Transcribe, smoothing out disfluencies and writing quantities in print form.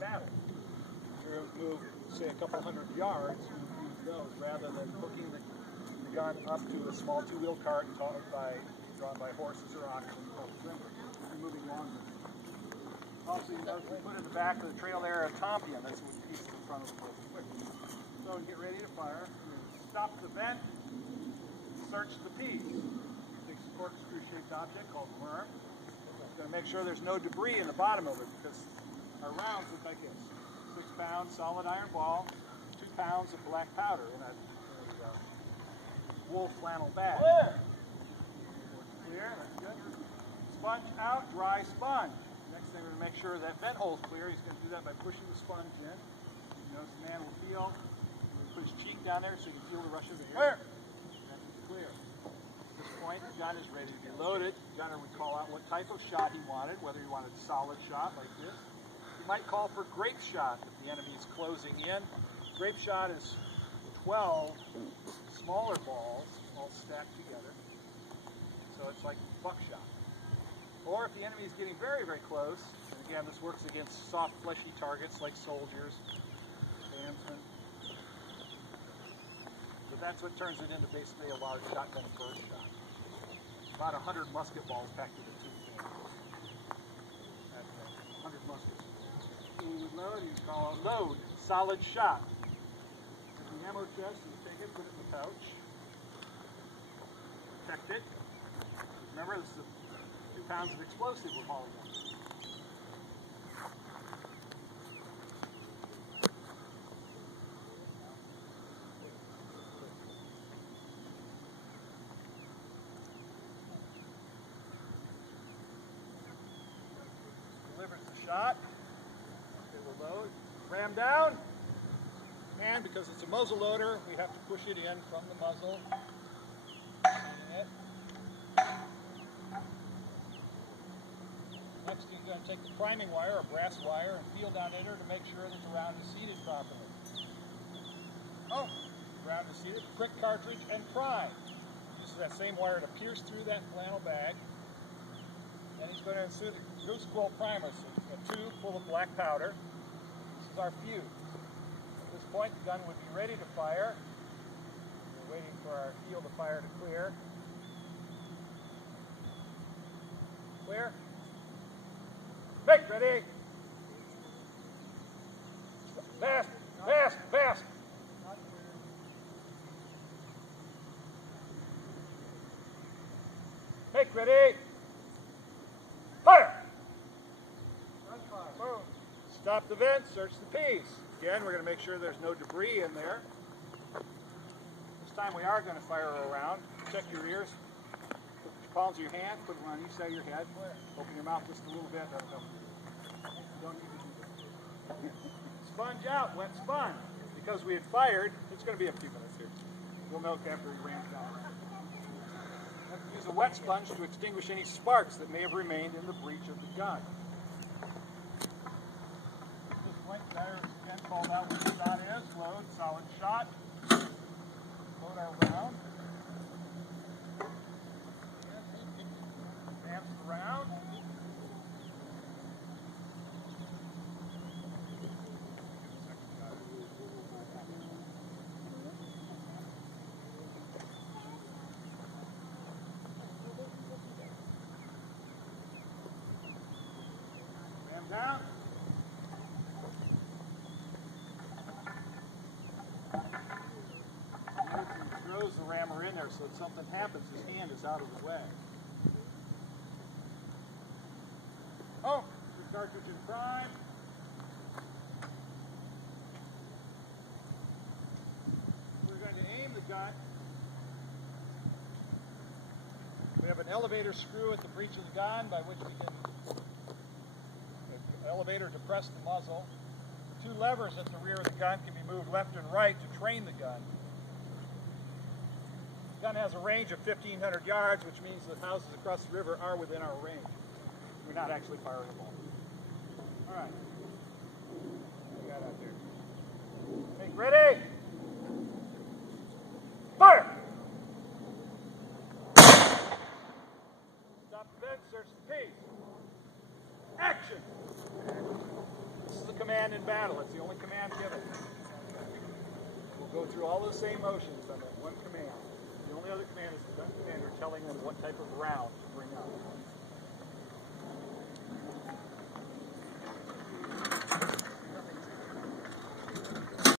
battle. If you're going to move, say, a couple hundred yards, you would use those rather than hooking the gun up to a small two-wheel cart drawn by horses or oxen. You're moving long distance. Also, you notice we put in the back of the trail there a tompion. That's what keeps it in front of the boat. So get ready to fire. Stop the vent. Search the piece. Take a corkscrew-shaped object called a worm. Going to make sure there's no debris in the bottom of it because our rounds look like this: 6-pound solid iron ball, 2 pounds of black powder in a wool flannel bag. Clear. That's good. Sponge out. Dry sponge. Next thing, we're going to make sure that vent hole's clear. He's going to do that by pushing the sponge in. You notice the man will feel. Put his cheek down there so you can feel the rush of the air. That's clear. At this point, the gun is ready to be loaded. The gunner would call out what type of shot he wanted, whether he wanted a solid shot like this. He might call for grape shot if the enemy is closing in. Grape shot is 12 smaller balls all stacked together. So it's like buckshot. Or if the enemy is getting very, very close, and again, this works against soft, fleshy targets like soldiers, bandsmen. But that's what turns it into basically a large shotgun bird shot. About 100 musket balls packed into 2 things. That's 100 muskets. So we would load, you'd call it load, solid shot. With the ammo chest, you take it, put it in the pouch. Protect it. Remember, this is 2 pounds of explosive we're hauling on. Delivers the shot. It will load. Ram down. And because it's a muzzle loader, we have to push it in from the muzzle. Next, he's going to take the priming wire, or brass wire, and feel down in her to make sure that the round is seated properly. Oh, the round is seated. Prick cartridge and prime. This is that same wire to pierce through that flannel bag. And he's going to insert the goose quill primer, a tube full of black powder. This is our fuse. At this point, the gun would be ready to fire. We're waiting for our field of fire to clear. Clear? Make ready. Fast, fast, fast. Make ready. Fire. Boom. Stop the vent, search the piece. Again, we're going to make sure there's no debris in there. This time we are going to fire around. Check your ears. Put the palms of your hands, put them on each side of your head. Open your mouth just a little bit. That'll help you. You don't need to do that. Sponge out, wet sponge. Because we had fired, it's going to be a few minutes here. We'll milk after we ramp down. Let's use a wet sponge to extinguish any sparks that may have remained in the breech of the gun. At this point, the gunner is again called out what the shot is. Load, solid shot. Load our round. Advance the round. Down. He throws the rammer in there so if something happens, his hand is out of the way. Oh, the cartridge in prime. We're going to aim the gun. We have an elevator screw at the breech of the gun by which we can elevator to press the muzzle. The 2 levers at the rear of the gun can be moved left and right to train the gun. The gun has a range of 1,500 yards, which means the houses across the river are within our range. We're not actually firing a ball. All right. What we got out there? Make ready. Fire! Stop the vent, search the piece. Action! This is the command command in battle. It's the only command given. We'll go through all those same motions on that one command. The only other command is the gun commander telling them what type of round to bring out.